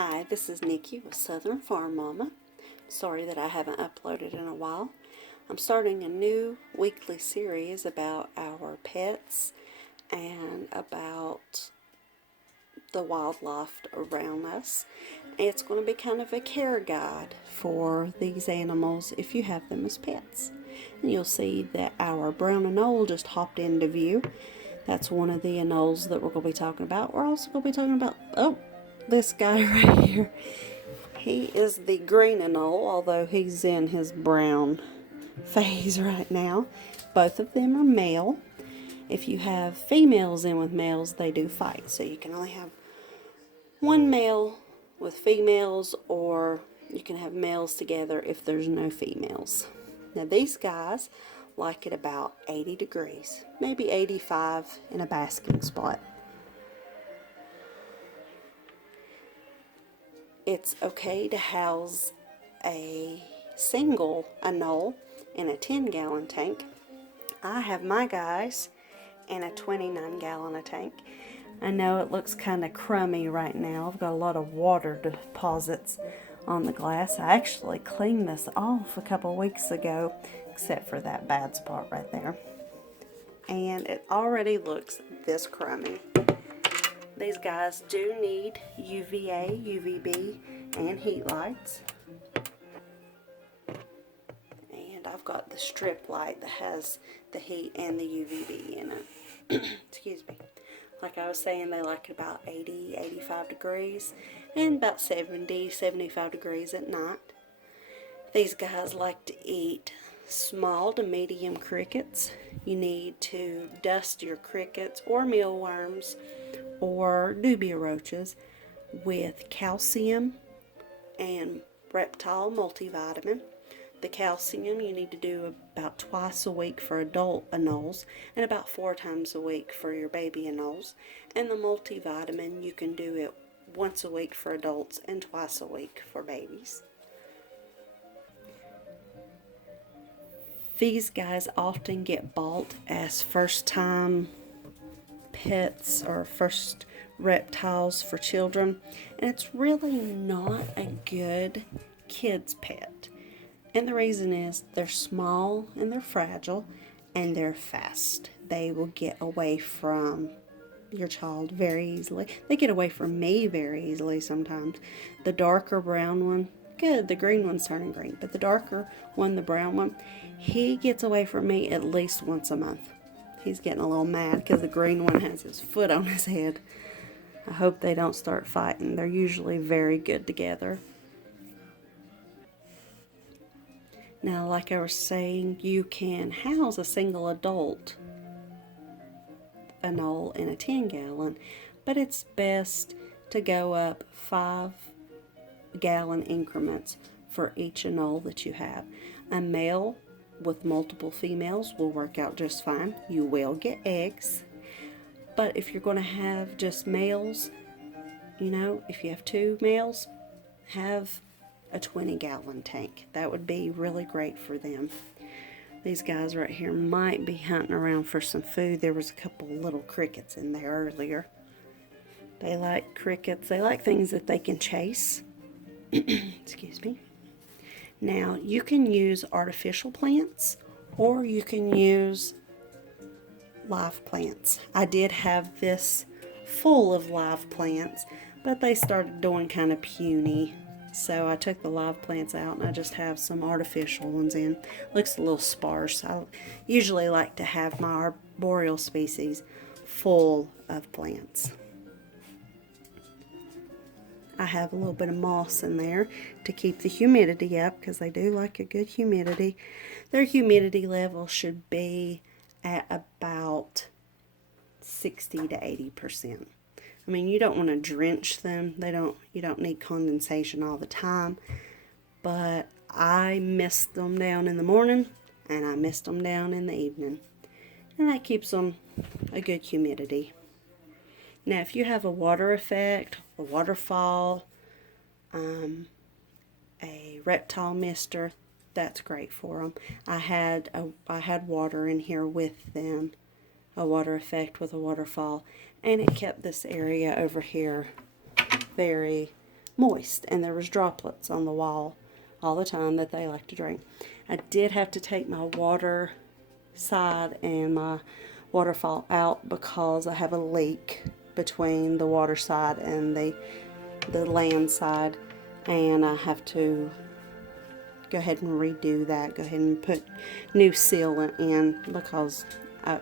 Hi, this is Nikki with Southern Farm Mama. Sorry that I haven't uploaded in a while. I'm starting a new weekly series about our pets and about the wildlife around us. It's going to be kind of a care guide for these animals if you have them as pets. And you'll see that our brown anole just hopped into view. That's one of the anoles that we're going to be talking about. We're also going to be talking about, this guy right here. He is the green anole, although he's in his brown phase right now. Both of them are male. If you have females in with males, they do fight. So you can only have one male with females, or you can have males together if there's no females. Now these guys like it about 80 degrees, maybe 85 in a basking spot. It's okay to house a single anole in a 10-gallon tank. I have my guys in a 29-gallon tank. I know it looks kind of crummy right now. I've got a lot of water deposits on the glass. I actually cleaned this off a couple weeks ago, except for that bad spot right there. And it already looks this crummy. These guys do need UVA, UVB, and heat lights. And I've got the strip light that has the heat and the UVB in it. Excuse me. Like I was saying, they like about 80, 85 degrees and about 70, 75 degrees at night. These guys like to eat small to medium crickets. You need to dust your crickets or mealworms or dubia roaches with calcium and reptile multivitamin. The calcium you need to do about twice a week for adult anoles and about 4 times a week for your baby anoles. And the multivitamin, you can do it once a week for adults and twice a week for babies. These guys often get bought as first-time pets or first reptiles for children, and it's really not a good kid's pet. And the reason is they're small and they're fragile and they're fast. They will get away from your child very easily. They get away from me very easily sometimes. The darker brown one, good, the green one's turning green, but the darker one, the brown one, he gets away from me at least once a month. He's getting a little mad because the green one has his foot on his head. I hope they don't start fighting. They're usually very good together. Now, like I was saying, you can house a single adult anole in a 10-gallon, but it's best to go up 5-gallon increments for each anole that you have. A male with multiple females will work out just fine. You will get eggs, but if you're going to have just males, if you have 2 males, have a 20-gallon tank. That would be really great for them. These guys right here might be hunting around for some food. There was a couple little crickets in there earlier. They like crickets. They like things that they can chase. Excuse me. Now, you can use artificial plants or you can use live plants. I did have this full of live plants, but they started doing kind of puny. So I took the live plants out and I just have some artificial ones in. Looks a little sparse. I usually like to have my arboreal species full of plants. I have a little bit of moss in there to keep the humidity up because they do like a good humidity. Their humidity level should be at about 60 to 80%. I mean, you don't want to drench them. You don't need condensation all the time. But I mist them down in the morning and I mist them down in the evening. And that keeps them a good humidity. Now, if you have a water effect, a waterfall, a reptile mister, that's great for them. I had water in here with them, a water effect with a waterfall, and it kept this area over here very moist, and there was droplets on the wall all the time that they like to drink. I did have to take my water side and my waterfall out because I have a leak between the water side and the land side, and I have to go ahead and redo that, go ahead and put new sealant in because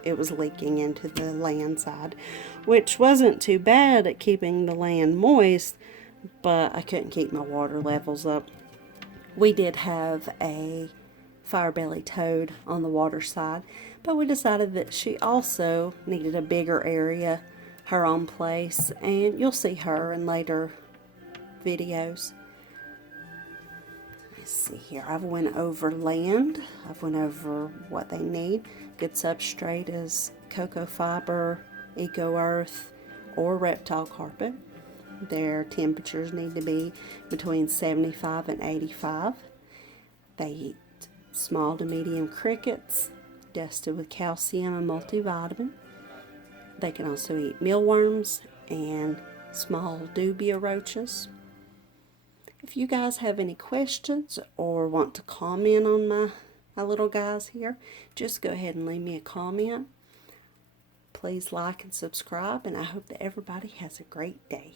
it was leaking into the land side, which wasn't too bad at keeping the land moist, but I couldn't keep my water levels up. We did have a fire-belly toad on the water side, but we decided that she also needed a bigger area, her own place, and you'll see her in later videos. Let's see here. I've went over land. I've went over what they need. Good substrate is cocoa fiber, eco earth, or reptile carpet. Their temperatures need to be between 75 and 85. They eat small to medium crickets, dusted with calcium and multivitamin. They can also eat mealworms and small dubia roaches. If you guys have any questions or want to comment on my little guys here, just go ahead and leave me a comment. Please like and subscribe, and I hope that everybody has a great day.